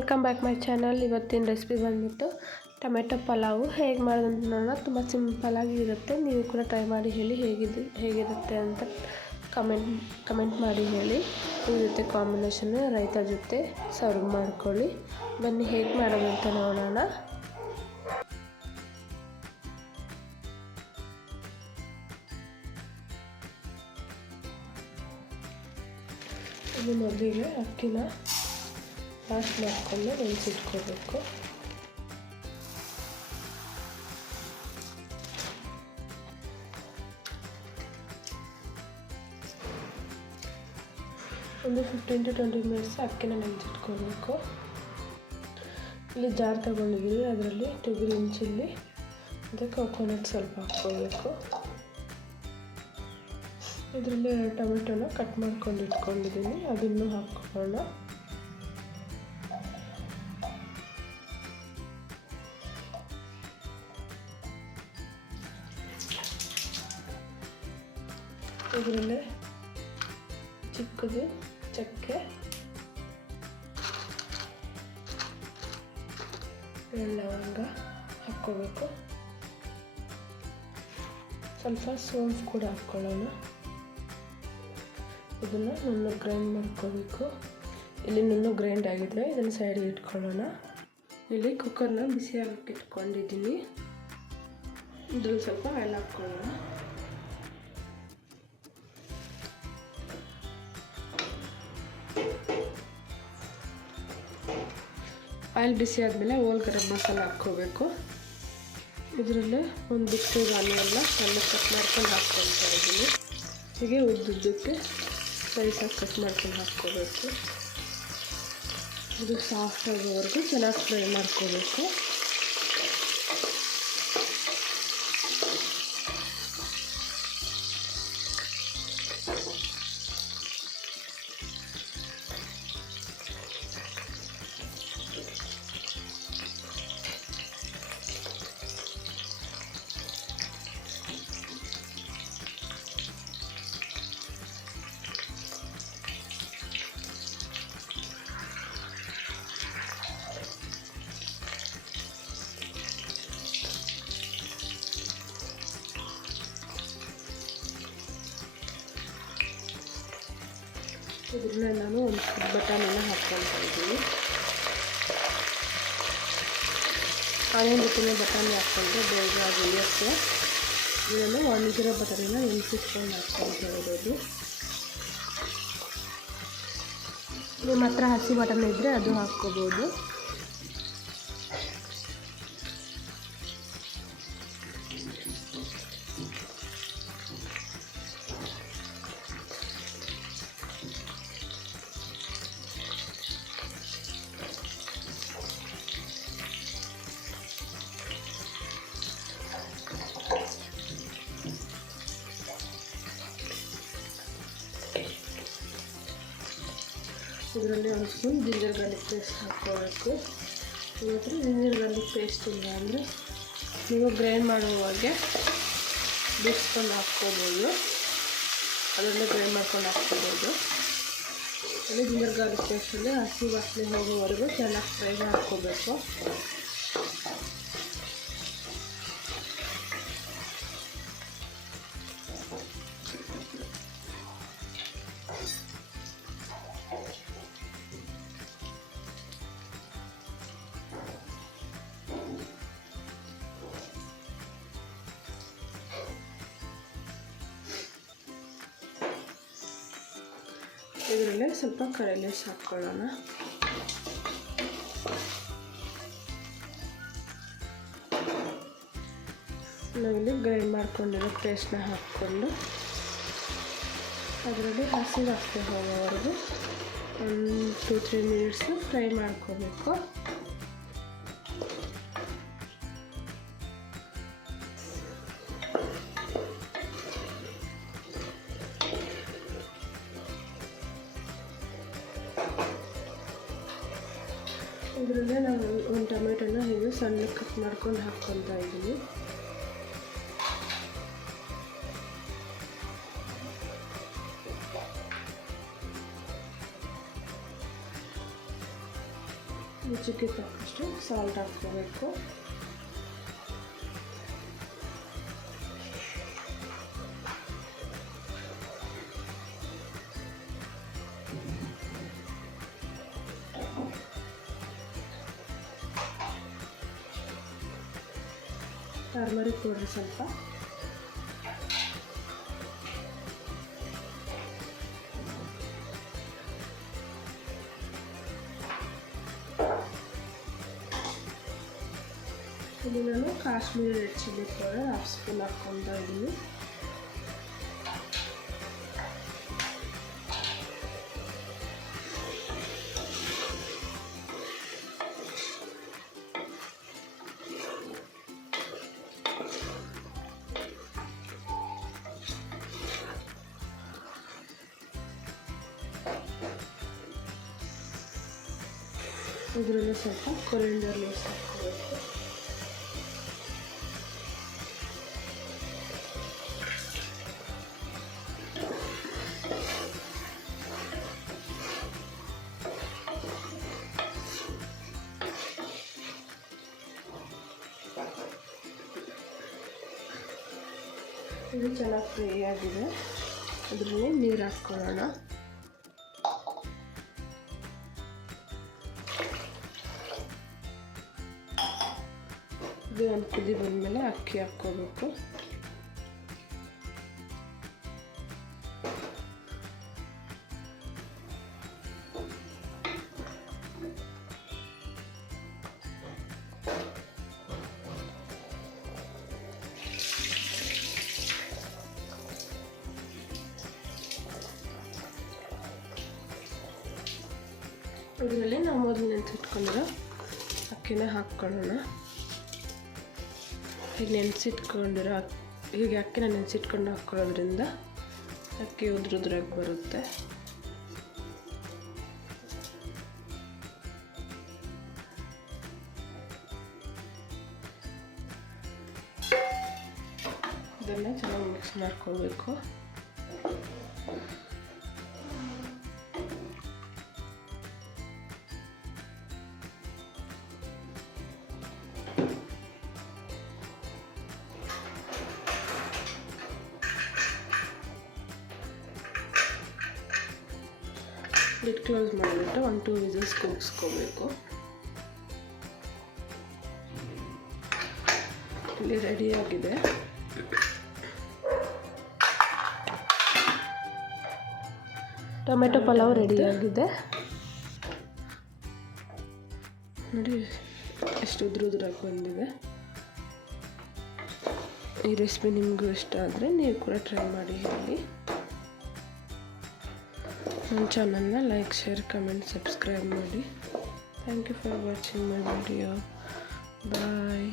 Welcome back my channel. ಇವತ್ತಿನ recipe ಬಂದ್ಬಿಟ್ಟು tomato pulao ಹೇಗೆ ಮಾಡೋದಂತ ನೋಡೋಣ. ತುಂಬ ಸಿಂಪಲಾಗಿ ಇರುತ್ತೆ. ನೀವು ಕೂಡ ಟ್ರೈ ಮಾಡಿ ಹೇಳಿ ಹೇಗಿರುತ್ತೆ ಅಂತ ಕಮೆಂಟ್ ಮಾಡಿ ಹೇಳಿ. ಈ ಜೊತೆ ಕಾಂಬಿನೇಷನ್ ರೈತ ಜೊತೆ ಸರ್ವ್ ಮಾಡ್ಕೊಳ್ಳಿ. ಬನ್ನಿ ಹೇಗೆ ಮಾಡೋದಂತ ನೋಡೋಣ. ಇದು ಮೊದಲಿಗೆ ಅಕ್ಕಿನ ವಾಶ್ ಮಾಡಿಕೊಂಡು ನೆನೆಸಿಟ್ಕೋಬೇಕು. ಒಂದು 15 to 20 ಮಿನಿಟ್ಸ್ ಅಕ್ಕಿನ ನೆನೆಸಿಟ್ಕೋಬೇಕು. ಇಲ್ಲಿ ಜಾರ್ ತಗೊಂಡಿದ್ದೀವಿ, ಅದರಲ್ಲಿ 2 ಗ್ರೀನ್ ಚಿಲ್ಲಿ ಮತ್ತು ಕೊಕೊನಟ್ ಸ್ವಲ್ಪ ಹಾಕ್ಕೋಬೇಕು. ಇದರಲ್ಲಿ 2 ಟೊಮೆಟೊನ ಕಟ್ ಮಾಡ್ಕೊಂಡು ಇಟ್ಕೊಂಡಿದ್ದೀನಿ, ಅದನ್ನು ಹಾಕ್ಕೊಳ್ಳೋಣ. ಇದರಲ್ಲಿ ಚಿಕ್ಕದು ಚಕ್ಕೆ, 2 ಲವಂಗ ಹಾಕ್ಕೋಬೇಕು. ಸ್ವಲ್ಪ ಸೋಂಪು ಕೂಡ ಹಾಕ್ಕೊಳ್ಳೋಣ. ಇದನ್ನು ನುಣ್ಣಗೆ ಗ್ರೈಂಡ್ ಮಾಡ್ಕೋಬೇಕು. ಇಲ್ಲಿ ನುಣ್ಣಗೆ ಗ್ರೈಂಡ್ ಆಗಿದೆ, ಇದನ್ನು ಸೈಡಿಗೆ ಇಟ್ಕೊಳ್ಳೋಣ. ಇಲ್ಲಿ ಕುಕ್ಕರ್ನ ಬಿಸಿಯಾಗಕ್ಕೆ ಇಟ್ಕೊಂಡಿದ್ದೀನಿ. ಇದ್ರಲ್ಲಿ ಸ್ವಲ್ಪ ಆಯಿಲ್ ಹಾಕ್ಕೊಳ್ಳೋಣ. ಆಯಿಲ್ ಬಿಸಿ ಆದಮೇಲೆ ಹೋಲ್ ಗರಂ ಮಸಾಲ ಹಾಕ್ಕೋಬೇಕು. ಇದರಲ್ಲಿ ಒಂದು ಬಿಟ್ಟು ಆಲೂವೆಲ್ಲ ಸಣ್ಣ ಕಟ್ ಮಾಡ್ಕೊಂಡು ಹಾಕ್ಕೊಳ್ತಾ ಇದ್ದೀನಿ. ಹೀಗೆ ಉದ್ದುದ್ದಕ್ಕೆ ಸೈಜಾಗಿ ಕಟ್ ಮಾಡ್ಕೊಂಡು ಹಾಕ್ಕೋಬೇಕು. ಇದು ಸಾಫ್ಟ್ ಆಗೋವರೆಗೂ ಚೆನ್ನಾಗಿ ಫ್ರೈ ಮಾಡ್ಕೋಬೇಕು. ಇದನ್ನ ನಾನು ಒಂದು ಬಟಾಣಿನ ಹಾಕ್ಕೊಳ್ತಾ ಇದ್ದೀನಿ. ಆನಿಯನ್ ಜೊತೆ ಬಟಾಣಿ ಹಾಕ್ಕೊಂಡ್ರೆ ಬೇಗ ಬೇಯುತ್ತೆ. ಇದನ್ನು ಒಣಗಿರೋ ಬಟಾಣಿನ ನೆನೆಸಿಟ್ಕೊಂಡು ಹಾಕ್ಕೊಳ್ತಾ ಇರೋದು. ನಿಮ್ಮ ಹತ್ರ ಹಸಿ ಬಟಾಣಿ ಇದ್ದರೆ ಅದು ಹಾಕ್ಕೋಬೋದು. ಇದರಲ್ಲಿ ಒಂದು ಸ್ಪೂನ್ ಜಿಂಜರ್ ಗಾರ್ಲಿಕ್ ಪೇಸ್ಟ್ ಹಾಕ್ಕೋಬೇಕು. ಇವತ್ತು ಜಿಂಜರ್ ಗಾರ್ಲಿಕ್ ಪೇಸ್ಟ್ ಇಲ್ಲ ಅಂದರೆ ನೀವು ಗ್ರೈಂಡ್ ಮಾಡುವಾಗೆ ಬಿಡಿಸ್ಕೊಂಡು ಹಾಕ್ಕೋಬೋದು, ಅದರಲ್ಲೇ ಗ್ರೈಂಡ್ ಮಾಡ್ಕೊಂಡು ಹಾಕ್ಕೋಬೋದು. ಅಲ್ಲಿ ಜಿಂಜರ್ ಗಾರ್ಲಿಕ್ ಪೇಸ್ಟಲ್ಲಿ ಹಸಿ ವಾಸನೆ ಹೋಗೋವರೆಗೂ ಚೆನ್ನಾಗಿ ಫ್ರೈ ಮಾಡ್ಕೋಬೇಕು. ಇದರಲ್ಲೇ ಸ್ವಲ್ಪ ಕರಿಲೇಸ್ ಹಾಕ್ಕೊಳ್ಳೋಣ. ನಾವಿಲ್ಲಿ ಗ್ರೈಂಡ್ ಮಾಡ್ಕೊಂಡಿರೋ ಪೇಸ್ಟ್ನ ಹಾಕ್ಕೊಂಡು ಅದರಲ್ಲಿ ಹಸಿ ವಾಸನೆ ಹೋಗೋವರೆಗೂ ಒಂದು 2-3 ಮಿನಿಟ್ಸ್ ಫ್ರೈ ಮಾಡ್ಕೋಬೇಕು. ಇದರಲ್ಲೇ ನಾನು ಒಂದು ಟೊಮೆಟೊನ ಹೀಗೆ ಸಣ್ಣ ಕಟ್ ಮಾಡ್ಕೊಂಡು ಹಾಕ್ಕೊತಾ ಇದ್ದೀನಿ. ರುಚಿಗೆ ತಕ್ಕಷ್ಟು ಸಾಲ್ಟ್ ಹಾಕ್ಕೋಬೇಕು. ಟರ್ಮರಿಕ್ ಪೌಡರ್ ಸ್ವಲ್ಪ, ಇಲ್ಲಿ ನಾನು Kashmiri red chilli powder 1/2 spoon ಹಾಕ್ಕೊತಾ ಇದ್ದೀನಿ. ಇದರಲ್ಲಿ ಸ್ವಲ್ಪ ಕೊರಿಯಂಡರ್ ಲೀವ್ಸ್ ಹಾಕ್ಕೋಬೇಕು. ಇದು ಚೆನ್ನಾಗಿ ಫ್ರೈ ಆಗಿದೆ. ಅದರಲ್ಲಿ ನೀರು ಹಾಕ್ಕೊಳ್ಳೋಣ. ಇದು ಒಂದು ಕುದಿ ಬಂದಮೇಲೆ ಅಕ್ಕಿ ಹಾಕ್ಕೋಬೇಕು. ಇದರಲ್ಲಿ ನಾವು ಮೊದಲು ನೆನೆಸಿಟ್ಕೊಂಡಿರೋ ಅಕ್ಕಿನ ಹಾಕ್ಕೊಳ್ಳೋಣ. ಹೀಗೆ ಅಕ್ಕಿನ ನೆನೆಸಿಟ್ಕೊಂಡು ಹಾಕ್ಕೊಳ್ಳೋದ್ರಿಂದ ಅಕ್ಕಿ ಉದ್ರಾಗಿ ಬರುತ್ತೆ. ಇದನ್ನು ಚೆನ್ನಾಗಿ ಮಿಕ್ಸ್ ಮಾಡ್ಕೋಬೇಕು. ಲಿಡ್ ಕ್ಲೋಸ್ ಮಾಡಿಬಿಟ್ಟು 1-2 ವಿಸಿಲ್ಸ್ ಕೂಗಿಸ್ಕೋಬೇಕು. ಇಲ್ಲಿ ರೆಡಿಯಾಗಿದೆ. ಟೊಮೆಟೊ ಪಲಾವ್ ರೆಡಿಯಾಗಿದೆ. ನೋಡಿ ಎಷ್ಟು ಉದ್ರಾಗಿ ಬಂದಿದೆ. ಈ ರೆಸಿಪಿ ನಿಮಗೂ ಇಷ್ಟ ಆದರೆ ನೀವು ಕೂಡ ಟ್ರೈ ಮಾಡಿ ಹೇಳಿ. ನನ್ನ ಚಾನಲ್ನ ಲೈಕ್, ಶೇರ್, ಕಮೆಂಟ್, ಸಬ್ಸ್ಕ್ರೈಬ್ ಮಾಡಿ. Thank you for watching my video. Bye.